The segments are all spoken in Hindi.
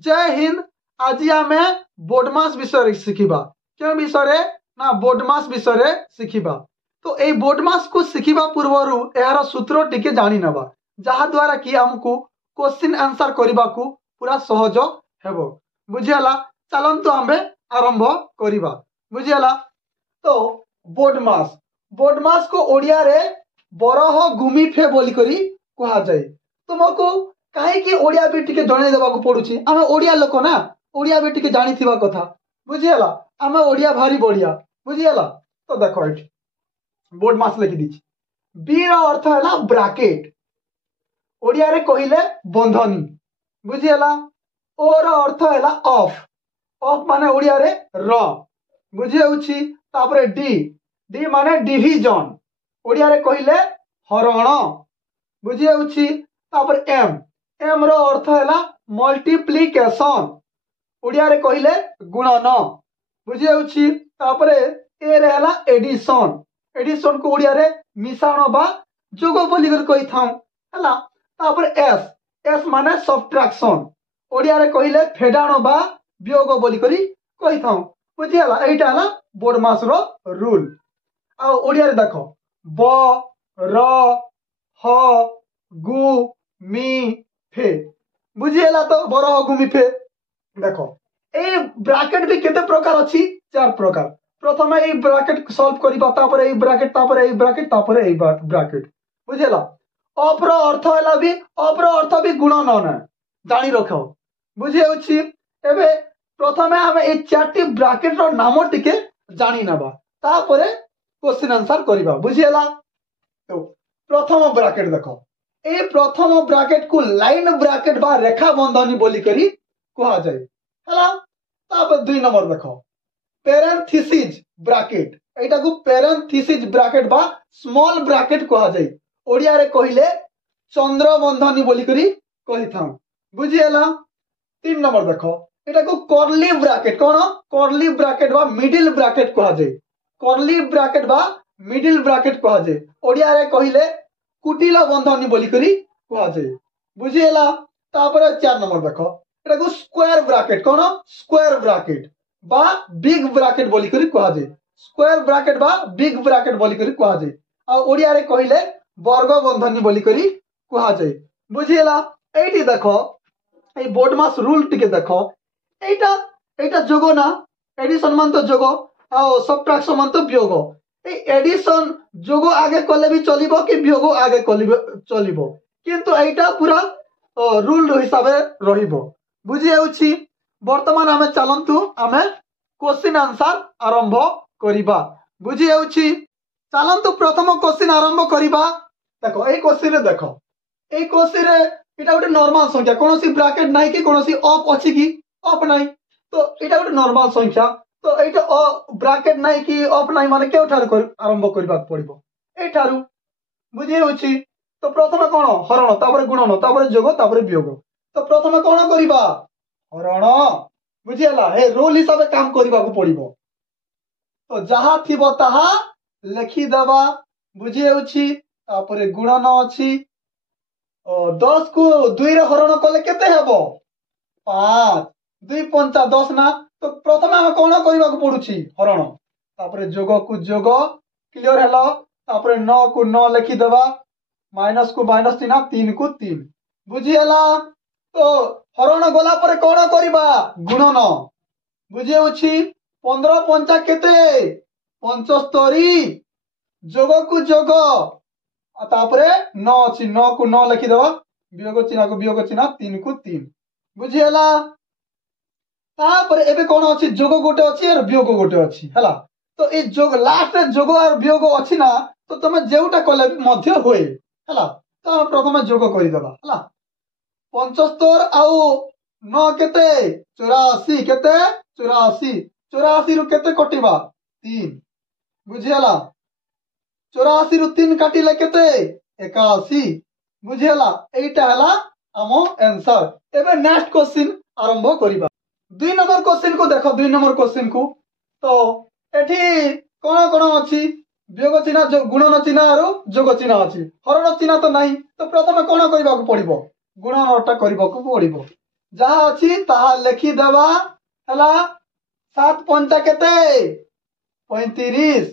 जय हिंद। आज आम बोडमास विषय शिखा क्यों विषय ना बोडमास विषय शिखा। तो ये बोडमास को शिखा पूर्व यार सूत्र टिके जानी नवा जहाद्वारा कि आमको क्वेश्चन आंसर करने को पूरा सहज हेबो। बुझीगला चलतु आम आरंभ करवा। बुझीगला तो बोडमास बोडमास को ओडिया रे बरह घूमिफे बोलिकरी कहा जाए। तुमको कहीं ओडिया भी टिके जन देवा पड़ुछि आम ओडिया लोक ना ओडिया भी टिके जानी थिबा कथा। बुझीगला आम ओडिया भारी बढ़िया। बुझीगला तो देखो ये बोडमास लिखि दीछि बी रो अर्थ है ब्राकेट ओडिया रे कहिले बंधनी। बुझीगला ओ रो अर्थ है ऑफ ऑफ माने ओडिया रे र बुझी तापरे डी डी माने डिविजन ओडिया रे कहिले हरण। बुझी तापर एम एम रो अर्थ है मल्टीप्लिकेशन ओडिया रे कहिले गुणन। बुझी तापरे ए रे हला एडिशन एडिशन को ओडिया रे मिसाण बा जोग बोली कर कहि थाउ हला। तापर एस एस माने सब्ट्रैक्शन ओडिया रे कहिले फेडाण बा वियोग बोली करी कहि थाउ। बुझीगला एटा हला बोडमास रो रूल। आ ओडिया रे देखो ब र ह गु मी फे। बुझीगला तो बरह गुमी फे देखो ए ब्रैकेट भी केते प्रकार अछि चार प्रकार। प्रथम ए ब्रैकेट सॉल्व करिबा तापर ए ब्रैकेट तापर ए ब्रैकेट तापर ए ब्रैकेट। बुझीगला ऑफ रो अर्थ हैला भी ऑफ रो अर्थ भी गुणन न जानी रखो। बुझी होछि एबे प्रथमे हमें ए चारटी ब्रैकेट रो नाम टिके जानी नबा तापर क्वेश्चन आंसर करिबा। बुझीगला तो प्रथम ब्रैकेट देखो ए प्रथम ब्रैकेट को लाइन ब्रैकेट बा रेखा बंधनी बोली करी कहा जाए हला। तापर दुई नंबर देखो पेरेंथेसिस ब्रैकेट एटा को पेरेंथेसिस ब्रैकेट बा स्मॉल ब्रैकेट कहा जाए ओडिया रे कहिले चंद्र बंधनी बोली करी कहि थाउ। बुझीगला तीन नंबर देखो एटा को कर्ली ब्रैकेट कोन कर्ली ब्रैकेट बा मिडिल ब्रैकेट कहा जाए कर्ली ब्रैकेट बा मिडिल ब्रैकेट कहा जाए ओडिया रे कहिले कुटिल बंधनी बोली करी कहा जाए। बुझीगला तापर चार नंबर देखो एटा को स्क्वायर ब्रैकेट कोन स्क्वायर ब्रैकेट बा बिग ब्रैकेट बोली करी कहा जाए स्क्वायर ब्रैकेट बा बिग ब्रैकेट बोली करी कहा जाए आ ओडिया रे कहिले वर्ग बंधनी बोली करी कहा जाए। बुझीगला एठी देखो ए बोडमास रूल टिके देखो एटा एटा जोगो ना एडिशन मान तो जोगो आ सब्ट्रैक्शन मान तो वियोग। ए एडिशन जोगो आगे कले भी चलिबो कि वियोग आगे कलिबो चलिबो किंतु एटा पूरा रूल हिसाब रे रहिबो। बुझी हेउछि वर्तमान आमे चलंतु आमे क्वेश्चन आंसर आरंभ करिबा। बुझी हेउछि चलंतु प्रथम क्वेश्चन आरंभ करिबा। देखो ए क्वेश्चन रे देखो ए क्वेश्चन रे एटा गोटे नॉर्मल संख्या कोनोसी ब्रैकेट नाही कि कोनोसी ऑफ अछि कि ऑफ नाही तो एटा गोटे नॉर्मल संख्या तो एटा ब्रैकेट नाही कि ऑफ नाही माने केउ ठार आरंभ करिबा पड़िबो ए ठारू। बुझी हेउछि तो प्रथम कोन हरण तापर गुणन तापर जोग तापर वियोग तो प्रथम कोन करिबा हरण। बुझीगला हे रूल हिसाब काम करबा को पड़िबो तो जहा थिबो ताहा लिखि देबा। बुझी हेउछि तापर गुणन अछि 10 को 2 रे हरण कले केते हेबो 5 2 5 10 ना तो प्रथम हम कोन करबा को पड़ुछि हरण तापर जोग को जोग क्लियर हैला तापर 9 को 9 लिखि देबा माइनस को माइनस चिन्ह 3 को 3। बुझीगला तो हरण गला पर कोन करबा गुणन। बुझी होछि 15 5 केते 75 जोग को जोग तापरे 9 अछि 9 को 9 लिखि देबा वियोग चिन्ह 3 को 3। बुझीगला तापर एबे कोन अछि जोग गोटे अछि और वियोग गोटे अछि हला तो ए जोग लास्ट रे जोग और वियोग अछि ना तो तमे जेउटा कले मध्य होय हला तो प्रथम जोग करि देबा हला 75 आउ 9 केते 84 केते 84 84 रु केते कटिबा 3। बुझीगला 84 रु 3 काटिले केते 81। बुझीगला एटा हला हमो आंसर। एबे नेक्स्ट क्वेश्चन आरंभ करिबा। 2 नंबर क्वेश्चन को देखो 2 नंबर क्वेश्चन को तो एठी कोन कोन अछि वियोग चिन्ह जो गुणन चिन्ह और जोग चिन्ह अछि हरण चिन्ह तो नाही तो प्रथम कोन करबा को पड़िबो गुणनटा करबा को पड़िबो। जहाँ अच्छी ताहा लिखी देवा हला 7 पंचा केते 35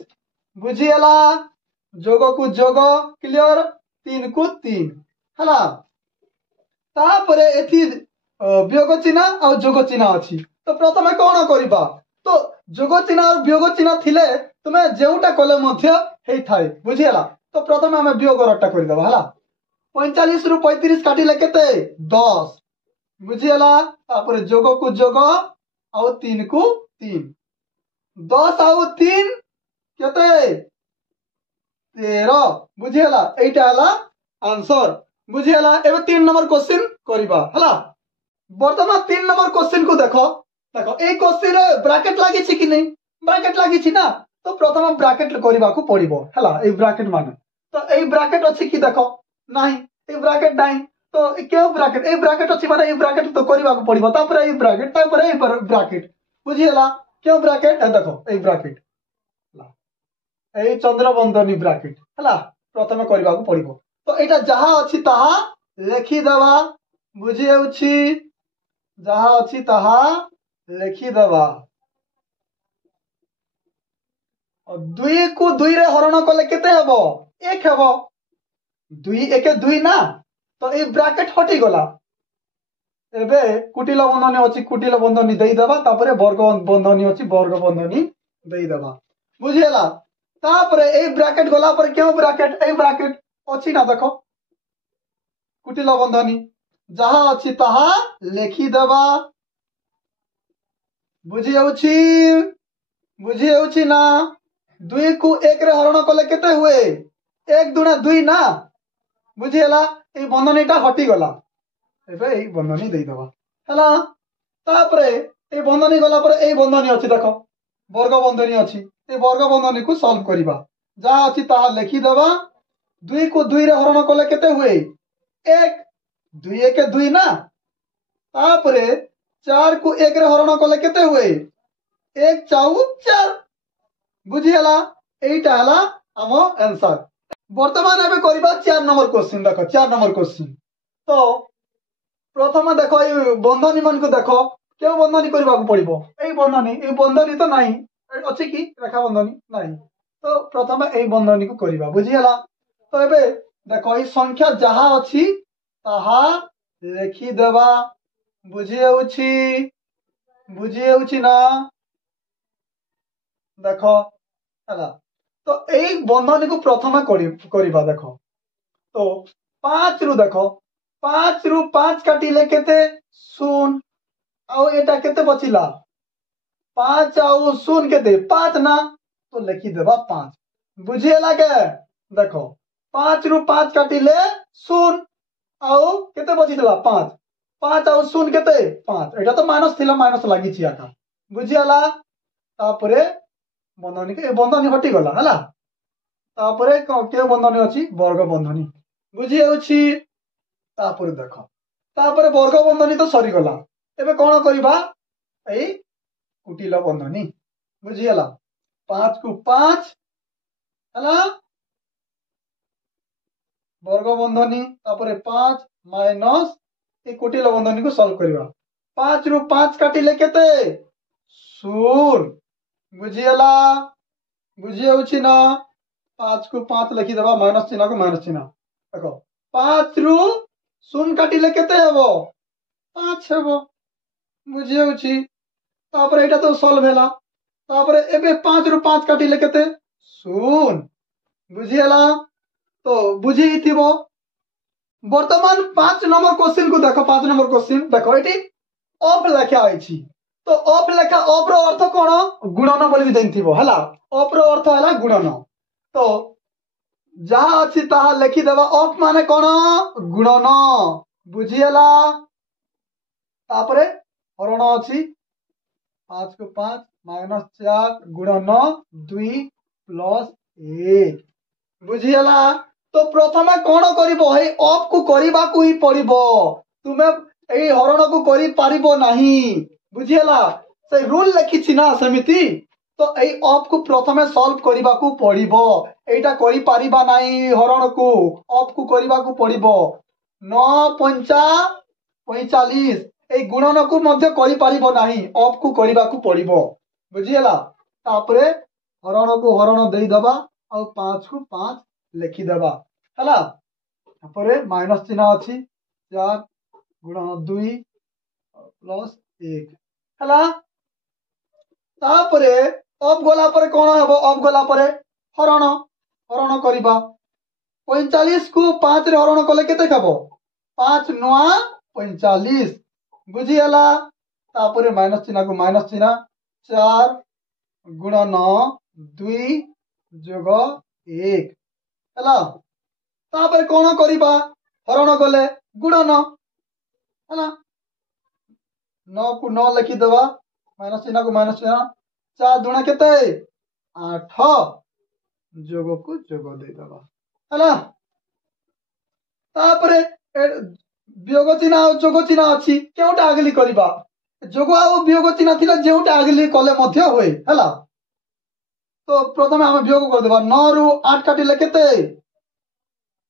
बुझीगला जोग को जोग क्लियर 3 को 3 हला तापरे एथि वियोग चिन्ह और जोग चिन्ह अच्छी तो प्रथम कौन करवा तो जोग चिन्ह और वियोग चिन्ह थिले तुम्हें जेउटा कले मध्य हेई थाए बुझीगला तो प्रथम आम वियोग रटा करदेबा हला 45 रु 35 काटिले केते 10 बुझीगला तापरे जोग को जोग और 3 को 3 10 और 3 केते 13 बुझीगला एटा हला आंसर बुझीगला एबे 3 नंबर क्वेश्चन करबा हला वर्तमान 3 नंबर क्वेश्चन को देखो देखो ए क्वेश्चन रे ब्रैकेट लागि छि कि नै ब्रैकेट लागि छि ना तो प्रथम ब्रैकेट करबा को पड़िबो हला ए ब्रैकेट माने तो ए ब्रैकेट अछि कि देखो नाही ए ब्रैकेट नाही तो क्यों ब्रैकेट ए ब्रैकेट अछि माने ए ब्रैकेट तो करबा को पड़िबो तापर ए ब्रैकेट बुझीगला क्यों ब्रैकेट ए देखो ए ब्रैकेट ए चंद्रबंधनी ब्रैकेट हला प्रथम करबा को पड़िबो तो एटा जहा अछि ताहा लिखि देबा बुझी होछि जहा अछि ताहा लिखि देबा 2 को 2 रे हरण कले केते हेबो 1 हेबो 2 1 2 ना तो ए ब्रैकेट हटि गला एबे कुटिल बंधनी अछि कुटिल बंधनी देई देबा तापरे वर्ग बंधनी अछि वर्ग बंधनी देई देबा बुझियला तापरे ए ब्रैकेट गला पर क्यों ब्रैकेट ए ब्रैकेट अछि ना देखो कुटिल बंधनी जहा अछि ताहा लिखि देबा बुझी होछि ना 2 को 1 रे हरण कले केते हुए 1 दुना 2 ना बुझियला ए बंधनीटा हटि गला एबे ए बंधनी देई देबा हला तापरे ए बंधनी गला पर ए बंधनी अछि देखो वर्ग बंधनी अछि ए वर्ग बंधनी को सॉल्व करिबा जहा अछि ताहा लिखि देबा 2 को 2 रे हरण कले केते हुए 1 2 1 2 ना तापरे 4 को 1 रे हरण कले केते हुए 1 4 4 बुझियला एटा हला हमो आंसर वर्तमान एबे करिबा 4 नंबर क्वेश्चन देखो 4 नंबर क्वेश्चन तो प्रथम देखो ए बंधनी मन को देखो क्यों बंधनी करबा को पड़िबो ए बंधनी तो नाही अछि कि रेखा बंधनी नाही तो प्रथम ए बंधनी को करबा बुझियला तो एबे देखो ई संख्या जहा अछि ताहा लिखि देबा बुझी होछि ना देखो हला तो ए बंधनी को प्रथम करबा देखो तो 5 रु देखो 5 रु 5 काटिले केते 0 आ एटा केते बचिला 5 आ 0 केते 5 ना तो लिखि देबा 5 बुझियला के देखो 5 रु 5 काटिले 0 आ केते बचिला 5 5 आ 0 केते 5 एटा तो माइनस थिला माइनस लागि छि आका बुझियला तापरे बंधनी के बंधनी हटि गला हला तापरे के बंधनी अछि वर्ग बंधनी बुझी होछि तापरे देखो तापरे वर्ग बंधनी तो सरी गला एबे कोन करबा ए कुटिल बंधनी बुझियला 5 को 5 हला वर्ग बंधनी तापरे 5 माइनस ए कुटिल बंधनी को सॉल्व करबा 5 रु 5 काटिले केते 0 बुझियला बुझी होछि ना 5 को 5 लिखि देबा माइनस चिन्ह को माइनस चिन्ह देखो 5 रु 0 काटिले केते हेबो 5 हेबो बुझी होछि तापर एटा तो सॉल्व भेला तापर एबे 5 रु 5 काटिले केते 0 बुझियला तो बुझी थिबो वर्तमान 5 नंबर क्वेश्चन को देखो 5 नंबर क्वेश्चन देखो एटी ऑफ लिखा आइछि तो ऑफ लेखा ऑफ रो अर्थ कोन गुणन बोली भी देनथिबो हला ऑफ रो अर्थ हला गुणन तो जहा अछि ताहा लिखि देबा ऑफ माने कोन गुणन बुझियला तापरे हरण अछि 5 को 5 माइनस 4 गुणन 2 प्लस 1 बुझियला तो प्रथमे कोन करिवो हे ऑफ को करिबा को ही पड़िबो तुमे एई हरण को करि पारिबो नाही बुझियला से रूल लिखि छि ना समिति तो एई ऑफ को प्रथमे सॉल्व करिबा को पड़िबो एटा करि पारिबा नाही हरण को ऑफ को करिबा को पड़िबो 9 5 45 এই গুণन को मध्य करि परिबो नाही ऑफ को करिबा को पड़िबो बुझियला तापरे हरण को हरण देई दबा और 5 को 5 लिखि दबा हला तापरे माइनस चिन्ह अछि 4 गुणन 2 प्लस 1 हला तापरे ऑफ गला परे कोन हबो ऑफ गला परे हरण हरण करिबा 45 को 5 रे हरण कले केते खाबो 5 9 45 बुझियला तापरे माइनस चिन्ह 4 गुणन 2 जोग 1 हला तापरे कोन करिबा हरण कले गुणन हला 9 को 9 लिखि देबा माइनस चिन्ह 4 दुना केते 8 जोग को जोग दे देबा हला तापरे वियोग चिन्ह और जोग चिन्ह अछि केउटा आगली करिबा जोग और वियोग चिन्ह थिला जेउटा आगली कले मध्य होय हला तो प्रथमे हम वियोग कर देबा 9 रु 8 काटिले केते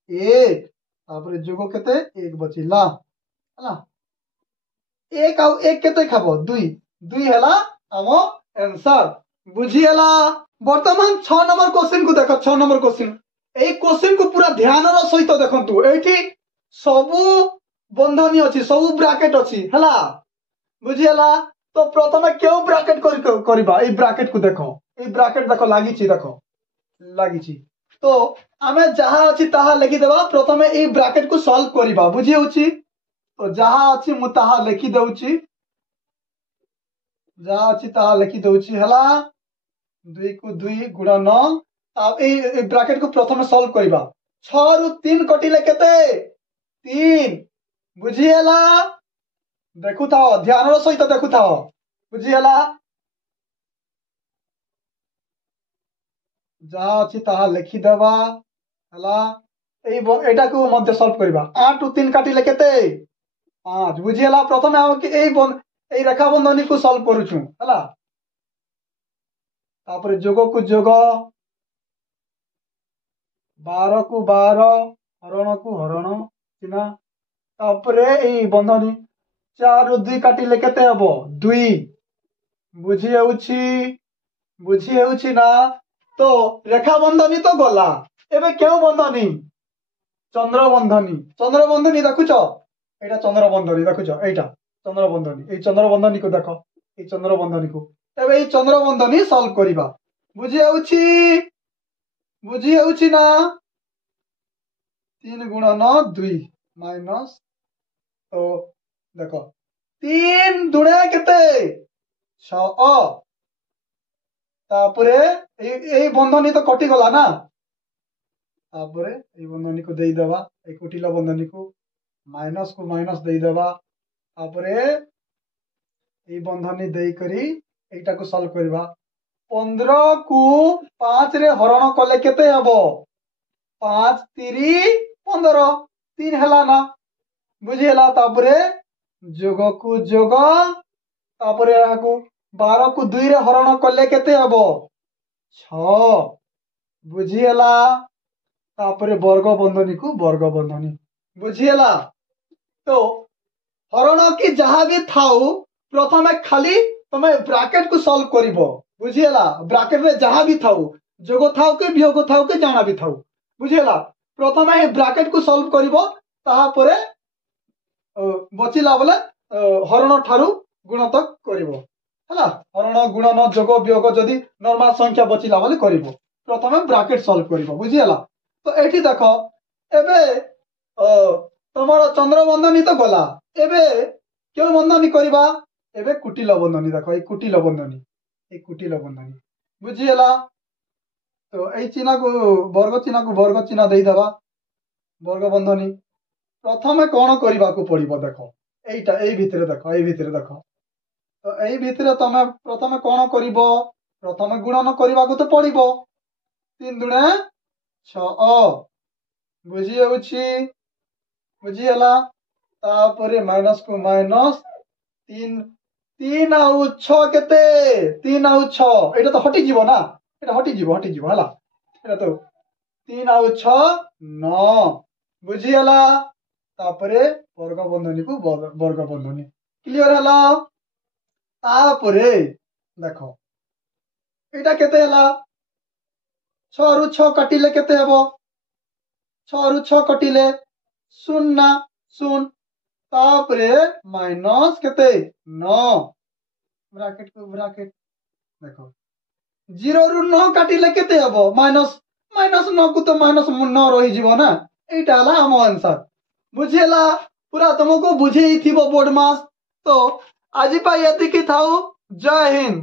1 तापरे जोग केते 1 बचिला हला 1 और 1 केते खाबो 2 2 हला हम आंसर बुझियला वर्तमान 6 नंबर क्वेश्चन को देखो 6 नंबर क्वेश्चन ए क्वेश्चन को पूरा ध्यान रो सहित देखंतु एठी सबु बंधनी अछि सबु ब्रैकेट अछि हला बुझियला तो प्रथमे केउ ब्रैकेट करिबा ए ब्रैकेट को देखो ए ब्रैकेट देखो लागि छी तो आमे जहा अछि ताहा लिखि देबा प्रथमे ए ब्रैकेट को सॉल्व करिबा बुझि होछि तो जहा अछि मु ताहा लिखि दउछि जहा अछि ताहा लिखि दउछि हला 2 को 2 गुणन अब ए ब्रैकेट को प्रथमे सॉल्व करिबा 6 रु 3 कटिले केते 3 बुझियला देखु थाओ ध्यान रो सहित देखु थाओ बुझियला जहा अछि ताहा लिखि देबा हला एटा को मध्य सॉल्व करिबा 8 रु 3 काटिले केते 5 बुझियला प्रथमे हम ए रेखा बंधनी को सॉल्व करूछु हला तापरे जोग को जोग 12 को 12 हरण को हरण चिन्ह तापरे ए बंधनी 4 रु 2 काटिले केते हबो 2 बुझि हेउछि ना तो रेखा बंधनी तो गला एबे केउ बंधनी चंद्र बंधनी देखुछो एटा चंद्र बंधनी देखुछो एटा चंद्र बंधनी ए चंद्र बंधनी को देखो ए चंद्र बंधनी को एबे ए चंद्र बंधनी सॉल्व करिबा बुझि हेउछि ना 3 गुणन 2 माइनस तो देखो 3 दुणे केते 6 तापरे ए बंधनी तो कटि गला ना तापरे ए बंधनी को देई देबा ए कुटिला बंधनी को माइनस देई देबा तापरे ए बंधनी देई करी एटा को सॉल्व करबा 15 को 5 रे हरण कले केते हबो 5 3 15 3 हला ना बुझियला तापरे जोग को जोग तापरे को 12 को 2 रे हरण कले केते हबो 6 बुझियला तापरे वर्ग बंधनी को वर्ग बंधनी बुझियला तो हरण की जहा भी थाउ प्रथमे खाली तमे ब्रैकेट को सॉल्व करिवो बुझियला ब्रैकेट रे जहा भी थाउ जोग थाउ के वियोग थाउ के जाना भी थाउ बुझियला प्रथमे ए ब्रैकेट को सॉल्व करिवो ताहा परे बचिला बोले हरण ठारू गुण तक करिवो हला हरण गुणन जोग वियोग जदी नॉर्मल संख्या बचिला बोले करिवो प्रथमे ब्रैकेट सॉल्व करिवो बुझियला तो एठी देखो एबे तमरो चंद्र बंधनी तो गला एबे केउ बंधनी करिबा एबे कुटिल बंधनी देखो ए कुटिल बंधनी बुझियला तो ए चिन्ह को वर्ग चिन्ह देई दबा वर्ग बंधनी प्रथमे कोन करिबा को पड़िबो देखो एटा ए भितरे देखो तो ए भितरे तमे प्रथमे कोन करिबो प्रथमे गुणन करिबा को तो पड़िबो 3 दुणे 6 बुझियला तापरे माइनस को माइनस 3 आउ 6 केते 3 आउ 6 एटा तो हटि जीवो ना एटा हटि जीवो हला एटा तो 3 आउ 6 9 बुझियला तापरे वर्ग बंधनी को वर्ग बंधनी क्लियर है तापरे देख एटा केते हला 6 रु 6 काटिले केते हेबो 6 रु 6 काटिले 0 0 तापरे माइनस केते 9 ब्रैकेट को ब्रैकेट देखो 0 रु 9 काटिले केते हेबो माइनस माइनस 9 को तो माइनस 9 रही जीवो ना एटा हला हम आंसर बुझेला पूरा तुमको बुझे ही थी वो बोर्ड मास तो आज पाई यति की थाउ जय हिंद।